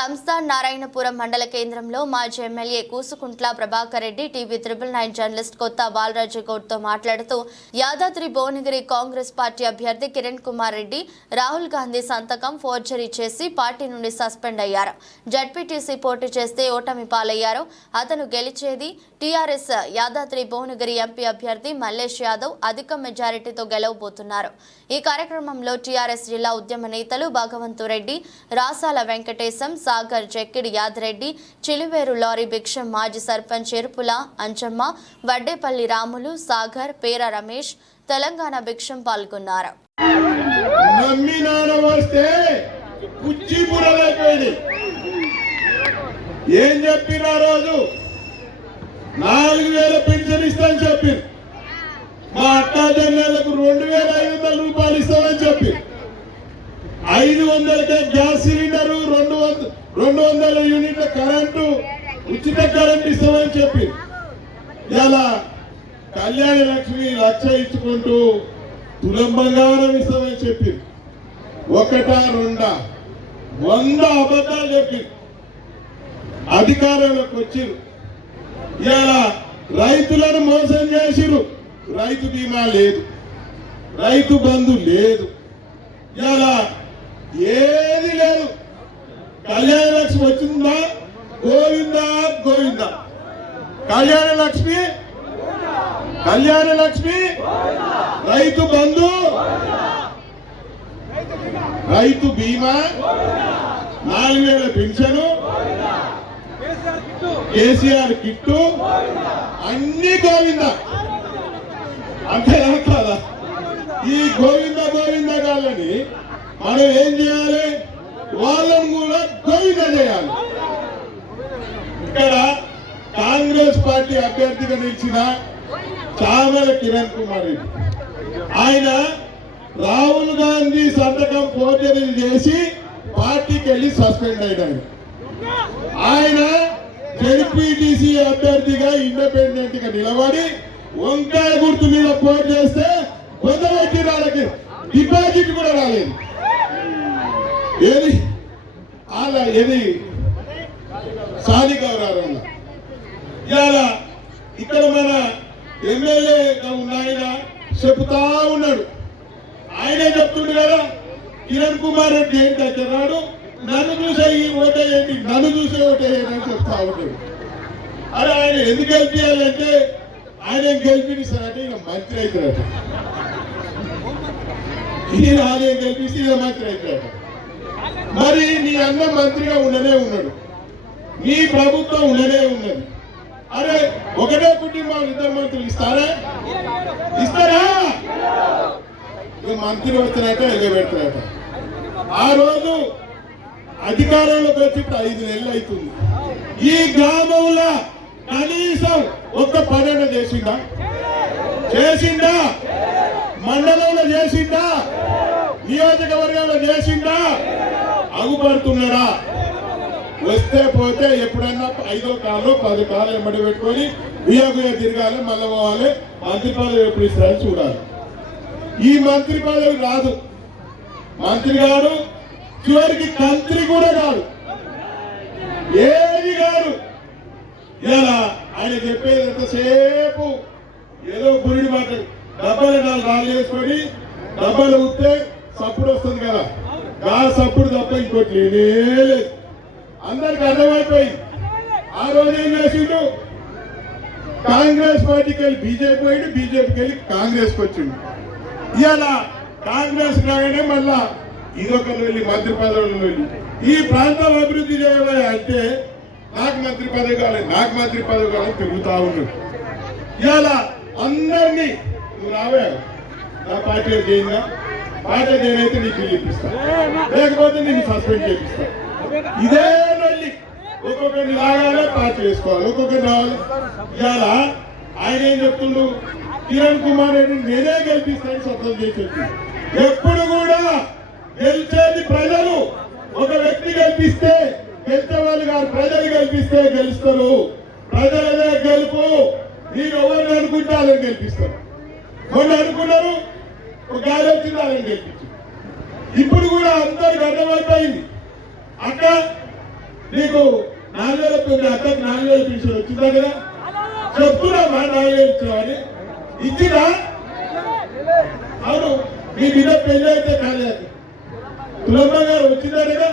సంస్థ నారాయణపురం మండల కేంద్రంలో మాజీ MLA Kusukuntla Prabhakar Reddy TV triple nine journalist Kotha Balaraju గౌడ్తో మాట్లాడుతూ యాదాద్రి భువనగిరి కాంగ్రెస్ పార్టీ అభ్యర్థి కిరణ్ కుమార్ రెడ్డి రాహుల్ గాంధీ సంతకం ఫోర్జరీ చేసి పార్టీ నుండి సస్పెండ్ అయ్యారు. జడ్పీటీసీ పోటీ చేస్తే ఓటమి పాలయ్యారు. అతను గెలిచేది టీఆర్ఎస్ యాదాద్రి భువనగిరి ఎంపీ అభ్యర్థి మల్లేష్ యాదవ్ అధిక మెజారిటీతో గెలవబోతున్నారు. ఈ కార్యక్రమంలో టీఆర్ఎస్ జిల్లా ఉద్యమ నేతలు భగవంతు రెడ్డి రాసాల వెంకటేశం సాగర్ జక్కిడి యాదిరెడ్డి చిలివేరు లారీ భిక్షం మాజీ సర్పంచ్ ఎరుపుల అంచమ్మ వడ్డేపల్లి రాములు సాగర్ పేర రమేష్ తెలంగాణ భిక్షం పాల్గొన్నారు. ఏం చెప్పిన ఆ రోజు? నాలుగు వేల పెన్షన్ ఇస్తామని చెప్పి మా అట్టాజన్లకు రెండు వేల ఐదు వందల రూపాయలు ఇస్తామని చెప్పి ఐదు వందలకే గ్యాస్ సిలిండరు రెండు వంద రెండు వందల యూనిట్ల కరెంటు ఉచిత కరెంట్ ఇస్తామని చెప్పి. ఇలా కళ్యాణ లక్ష్మి లక్ష ఇచ్చుకుంటూ తులం బంగారం ఇస్తామని చెప్పి. ఒకటా రెండా? వంద అబద్ధాలు చెప్పి అధికారంలోకి వచ్చిరు ఇలా రైతులను మోసం చేసిరు రైతు బీమా లేదు. రైతు బంధు లేదు. ఇలా ఏది లేదు. కళ్యాణ లక్ష్మి వచ్చిందా? గోవిందా? గోవిందా. కళ్యాణ లక్ష్మి? కళ్యాణ లక్ష్మి? రైతు బంధు? రైతు బీమా? నాలుగు వేల పెన్షన్ కేసీఆర్ కిట్టు? అన్ని గోవింద. అంతే కాదా ఈ గోవింద మనం ఏం చేయాలి? వాళ్ళను కూడా గోవింద చేయాలి. ఇక్కడ కాంగ్రెస్ పార్టీ అభ్యర్థిగా నిలిచిన చామల కిరణ్ కుమార్ రెడ్డి. ఆయన రాహుల్ గాంధీ సంతకం ఫోర్జరీలు చేసి పార్టీకి వెళ్ళి సస్పెండ్ అయ్యాడు ఆయన జెడ్పీటీసీ అభ్యర్థిగా ఇండిపెండెంట్గా నిలబడి వంకాయ గుర్తు మీద పోటీ చేస్తే కొంతమంది వాళ్ళకి డిపాజిట్ కూడా రాలేదు. ఏది? వాళ్ళ ఏది? సాధికారంలో ఇవాళ ఇక్కడ మన ఎమ్మెల్యేగా ఉన్నాయన చెబుతా ఉన్నాడు. ఆయనే చెప్తుండు కదా కిరణ్ కుమార్ రెడ్డి ఏంటి అంటున్నాడు నన్ను చూసే ఈ ఓటేయండి నన్ను చూసే ఓటేయండి అని చెప్తా ఉంటాడు అరే ఆయన ఎందుకు గెలిపించాలంటే ఆయన గెలిపిస్తారంటే ఇక మంత్రి అవుతారట. ఈయన ఆయన గెలిపిస్తే ఇక మంత్రి అవుతారట. మరి నీ అన్న మంత్రిగా ఉండనే ఉన్నాడు. నీ ప్రభుత్వం ఉండనే ఉన్నది. అరే ఒకటే కుటుంబం ఇద్దరు మంత్రులు ఇస్తారా? ఇస్తారా? మంత్రి వస్తున్నాయట ఎగబెడతారట ఆ రోజు అధికారంలోకి వచ్చి ఐదు నెలలు అవుతుంది. ఈ గ్రామంలో కనీసం ఒక్క పర్యటన చేసిందా? చేసిందా? మండలంలో చేసిందా? నియోజకవర్గంలో చేసిందా? అగుపడుతున్నాడా వస్తే పోతే ఎప్పుడన్నా ఐదో కాలు పది కాలు ఎంబడి పెట్టుకొని వియోగంగా తిరగాలి మళ్ళీ పోవాలి. మంత్రి పదవి ఎప్పుడు ఇస్తారని చూడాలి. ఈ మంత్రి పదవి రాదు. మంత్రి గారు చివరికి తంత్రి కూడా కాదు. ఏది కాదు. ఇలా ఆయన చెప్పేది ఎంతసేపు? ఏదో గురిడి మాట డబ్బాలు నాలుగు రాళ్ళు వేసుకొని డబ్బాలు సప్పుడు వస్తుంది కదా. గాసప్పుడు తప్ప ఇంకోటి లేనే లేదు. అందరికి అర్థమైపోయింది ఆ రోజు ఏం చేసిండు? కాంగ్రెస్ పార్టీకి వెళ్ళి బీజేపీ పోయిండు బీజేపీకి వెళ్ళి కాంగ్రెస్కి వచ్చిండు. ఇవాళ కాంగ్రెస్ రాగానే మళ్ళా ఇదొకరు వెళ్ళి మంత్రి పదవులు వెళ్ళి. ఈ ప్రాంతం అభివృద్ధి చేయాలి అంటే నాకు మంత్రి పదవి కావాలి నాకు మంత్రి పదవి కావాలి తిరుగుతా ఉన్నాడు ఇవాళ అందరినీ నువ్వు రావే. నా పార్టీలో చేయిందా? పార్టీ నేనైతే నీకు ఇప్పిస్తా. లేకపోతే నేను సస్పెండ్ చేపిస్తా. ఇదే మళ్ళీ ఒక్కొక్కరిని లాగానే పార్టీ వేసుకోవాలి. ఒక్కొక్కరిని రావాలి ఇవాళ ఆయన ఏం చెప్తుండు? కిరణ్ కుమార్ రెడ్డి నేనే గెలిపిస్తానని శబ్దం చేసి ఎప్పుడు కూడా గెలిచేది ప్రజలు. ఒక వ్యక్తి గెలిపిస్తే గెలిచే వాళ్ళు కాదు ప్రజలు గెలిపిస్తే గెలుస్తారు. ప్రజలదే గెలుపు. మీరు ఎవరిని అనుకుంటే వాళ్ళని గెలిపిస్తారు. మొన్న అనుకున్నారు? ఒక గాలి వచ్చింది వాళ్ళని గెలిపించారు ఇప్పుడు కూడా అందరికి అర్థమైపోయింది అక్క నీకు నాలుగు వేల మీ అక్కకి నాలుగు వేల పెన్షన్ వచ్చిందా కదా? చెప్తున్నామా నాలుగు వేలు ఇచ్చామని ఇచ్చినా అవును మీ బిడ్డ పెళ్ళి అయితే కాలేదు. తులమ్మ గారు వచ్చిందా కదా?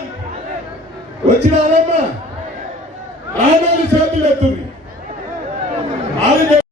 వచ్చినావమ్మా. రానాలు చేతులు ఎత్తుంది